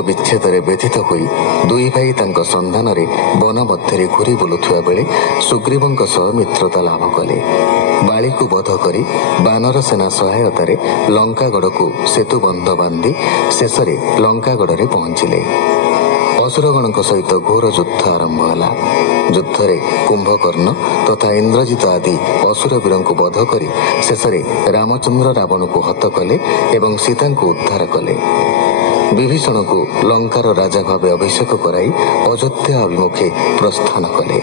विच्छेद व्यथित होई दुई भाई तांको संधान वन मध्य घूरी बुलुवा बेले सुग्रीवों सह मित्रता लाभ कले। बाली को बध करी बानर सेना सहायतार लंकागढ़ को सेतुबंध बांधि शेष लंकागढ़ में पहुंचिले। असुरगण सहित घोर युद्ध आरंभ होला। युद्धरे कुंभकर्ण तथा इंद्रजित आदि असुरवीर को बध करी शेष रामचंद्र रावण को हत कले एवं सीता को उद्धार कले। विभीषण को लंकार राजा भाव अभिषेक कराई अयोध्या अभिमुखे प्रस्थान कले।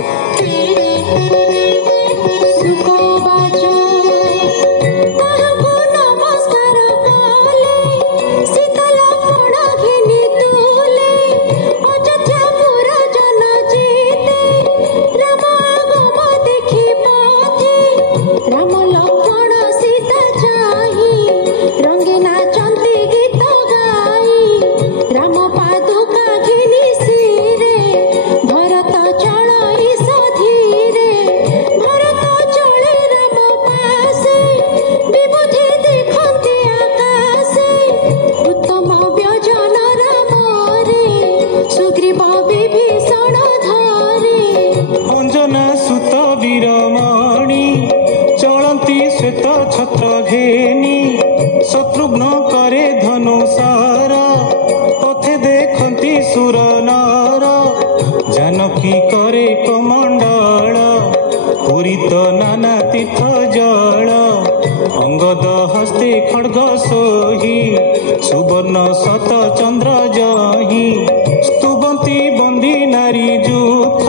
शत्रुघ्न करे धनुषार पथे देखती सुर नार जानकी करे कमंडल पूरित नाना तीर्थ जल अंगद हस्ते खड्ग सोही सुवर्ण शत चंद्र जही स्तुवंती बंदी नारी जूथ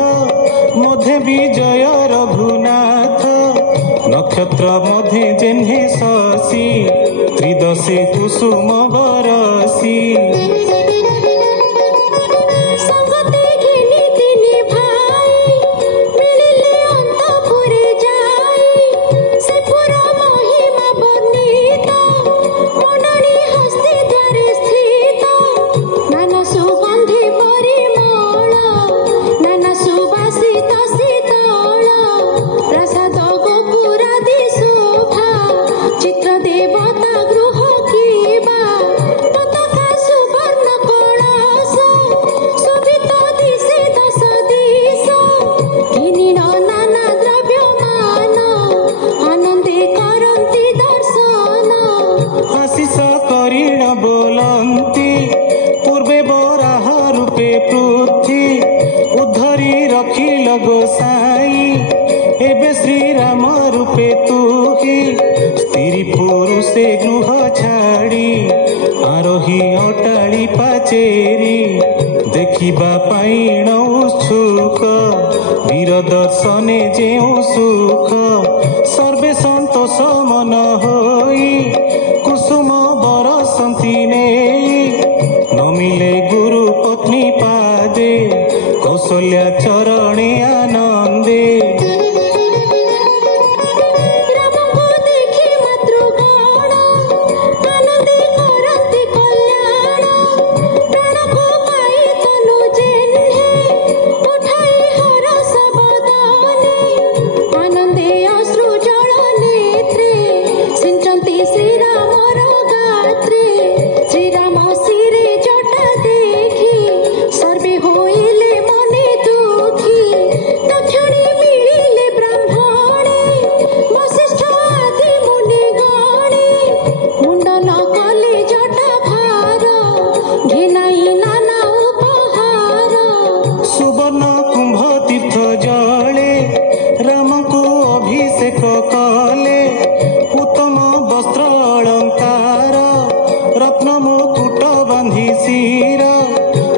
मध्य विजय रघुनाथ नक्षत्र मध्य जेन्हे शशि त्रिदशे कुसुम बरसी गोसाई एबे श्री राम रूपे तू ही स्त्री पुरुषे गृह छाड़ी आरोही अटाड़ी पाचेरी देखिबा पाई उत्सुक वीर दर्शने जेउ सुख सर्वे संतोष मन होई कुसुम बरसंती नेई नमिले गुरु पत्नी पादे कौशल्या चरणे आनंदे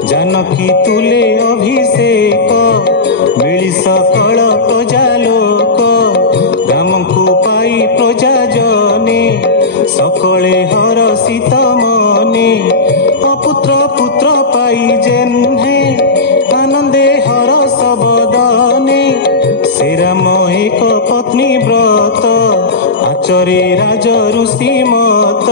जानकी तुले अभिषेक मिली सकल प्रजालोक राम को पाई प्रजा जने सकले हरषित मने अपुत्र पुत्र पाई जेन्हे आनंदे हरष बदने से राम एक पत्नी व्रत आचरे राज ऋषि मत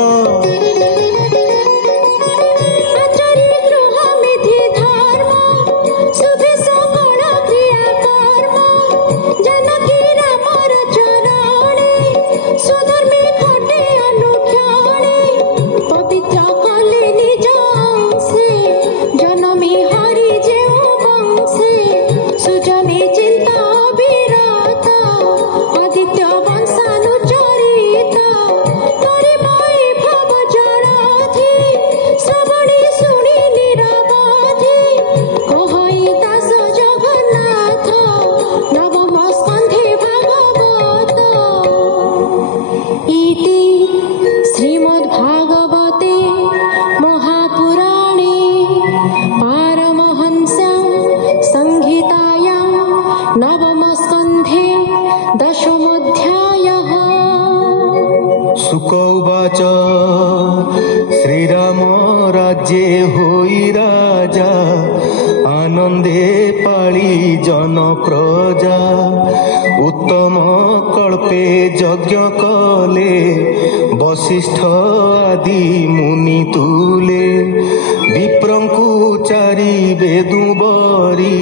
इति श्रीमद्भागवते महापुराणे पारमहंस्यां संहितायां नवमस्कन्धे दशमोऽध्यायः। शुक उवाच श्रीराम राज्ये होई राजा आनंदे पाळी जन प्रजा उत्तम कल्पे यज्ञ कले वशिष्ठ आदि मुनि तुले विप्रंकु चारि बेदु बरी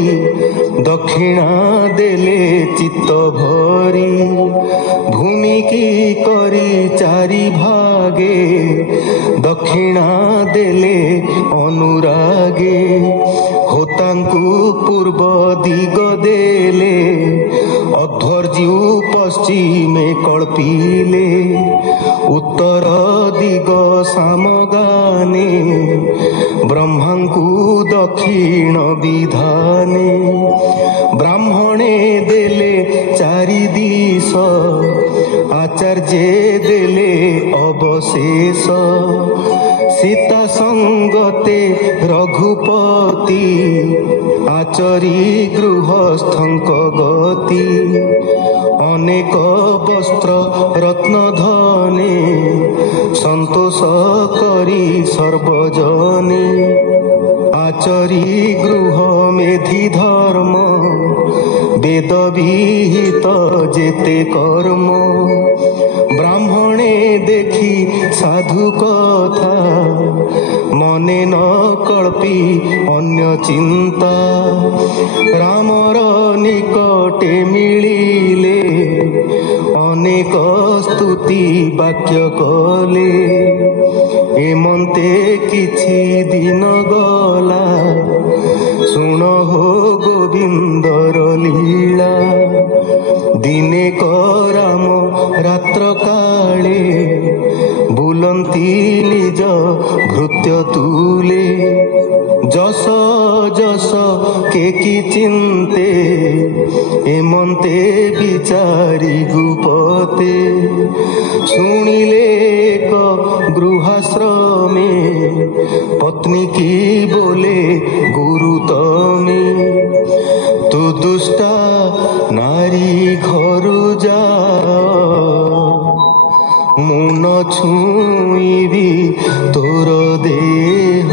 दक्षिणा देले चित्त भरी भूमि की करी चारि भागे दक्षिणा देले अनुरागे होतांकु पूर्व दिग देले अध्वर्यु पश्चिमे कल्पिले उत्तर दिग सामगाने ब्रह्मांकु दक्षिण विधाने ब्राह्मणे देले चारि दिश आचार्ये देले अवशेष सीता संगते रघुपति आचरी गृहस्थंक गति अनेक वस्त्र रत्न धने संतोष करी सर्वजने आचरी गृह मेधि धर्म वेद विहित जेते कर्म ब्राह्मणे देखी साधु कथा मने न कल्पी अन्य चिंता रामर निकटे मिलिले अनेक स्तुति वाक्य कले एमंते किछि दिन गला सुन हो गोविंदर लीला दिने राम रात्र काले बुलंती निज भृत्य तुले जस जस के कि चिंते एमंते विचारी गुपते सुनिले एक गृहाश्रमे पत्नी की बोले गुरु तमे तू दुष्टा नारी घरु जा मुन छुईबी तोर देह